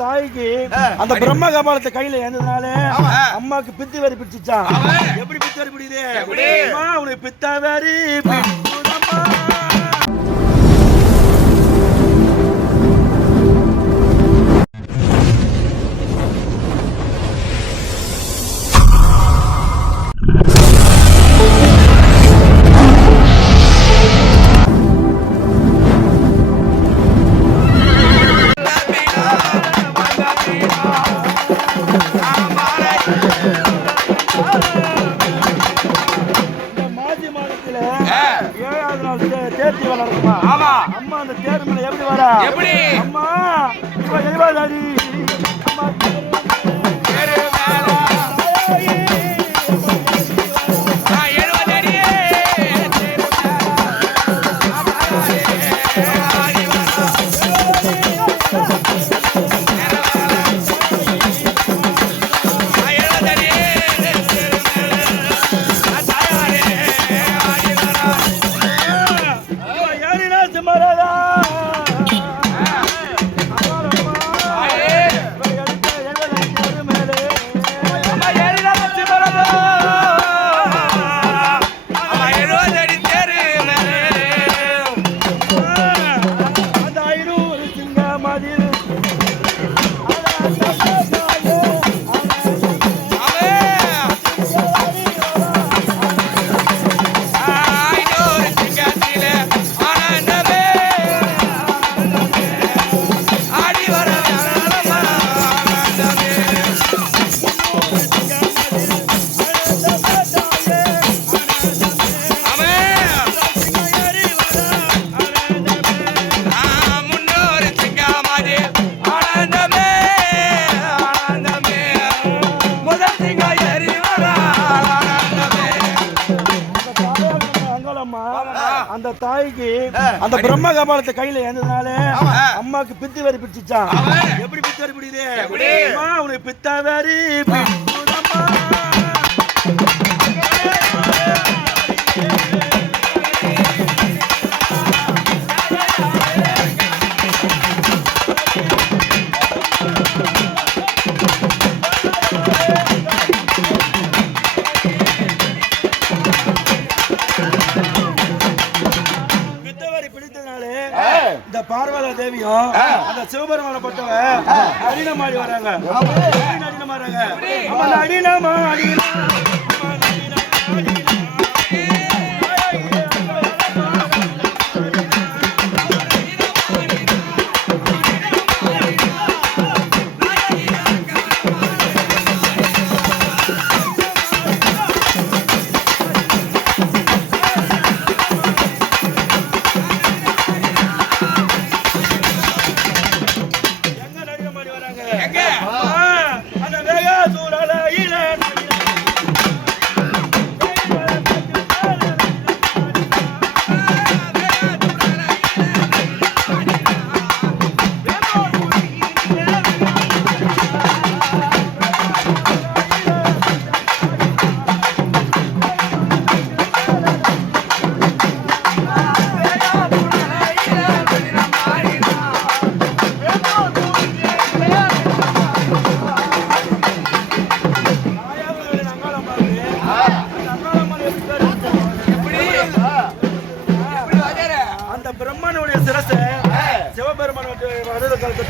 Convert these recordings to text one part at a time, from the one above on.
தாய்க்கு அந்த பிரம்ம கபாலத்தை கையில ஏந்ததுனால அம்மாக்கு பித்து வரி பிடிச்சிச்சான். எப்படி பித்து வரி பிடிக்குது? உனக்கு பித்தா வரி தேர்த்தி வளர்க்குமா? ஆமா. அம்மா அந்த தேர் மேல எப்படி வரா? எப்படி? அம்மா இப்ப எழுவாதாடி அம்மா தேர் மேல அந்த தாய்க்கு அந்த பிரம்ம கபாலத்தை கையில ஏந்ததுனால அம்மாக்கு பித்து வரி பிடிச்சிச்சான். எப்படி பித்து வரி பிடிக்குது? உனக்கு பித்தா வரி இந்த பார்வதா தேவியும் அந்த சிவபெருமான பட்டவ அடினமாடி வராங்க. அடினமாடி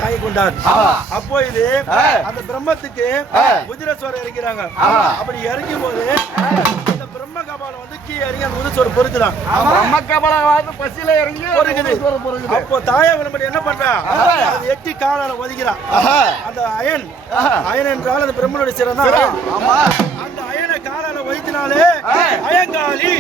தாங்கி கொண்டார். அப்போ இது அந்த பிரம்மத்துக்கு உதிரசோர இறங்கிறாங்க. அப்படி இறங்கும் போது இந்த பிரம்ம கபாலம் வந்து கீழே இறங்கி அந்த உதிரசோர பொறுக்குதான். பிரம்ம கபாலம் பசியில இறங்கி பொறுக்குது. அப்போ தாயா விளம்பரம் என்ன பண்றா? அது எட்டி காலால ஒதுக்கிறான். அந்த அயன் என்றால் அந்த பிரம்மனுடைய சிரம் தான். அந்த அயனை காலால ஒதுக்கினாலே அயங்காளி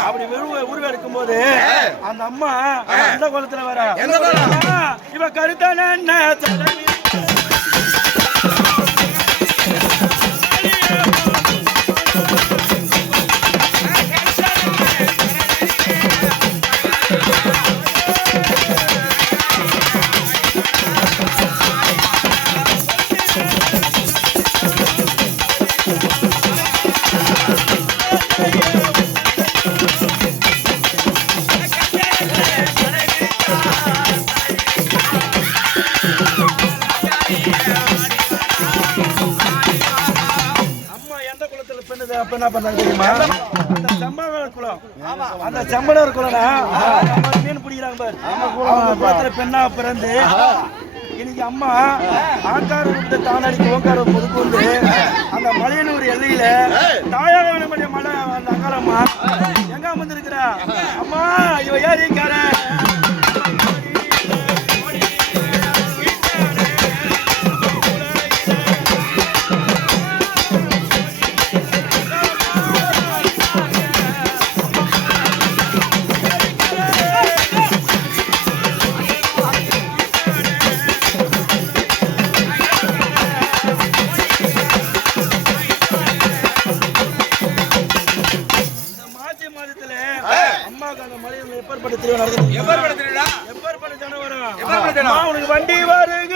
அப்படி உருவெடுக்கும் போது அந்த அம்மா எந்த கோலத்துல வர இவ கருத்தான என்ன பண்றாங்க தெரியுமா? அந்த செம்பனர் குலம், அந்த செம்பனர் குலம்னா மீன் பிடிக்கிறாங்க பாரு. குளத்துல பெண்ணா பிறந்து இன்னைக்கு அம்மா ஆங்கார ரூபத்தை தானாடி ஓங்கார பொதுக்கு அந்த மலையனூர் எல்லையில தாயாக வேணக்கூடிய மலை அந்த அங்காரம்மா எங்க வந்திருக்கிறா? அம்மா இவ ஏறிக்கார வண்டி வருங்க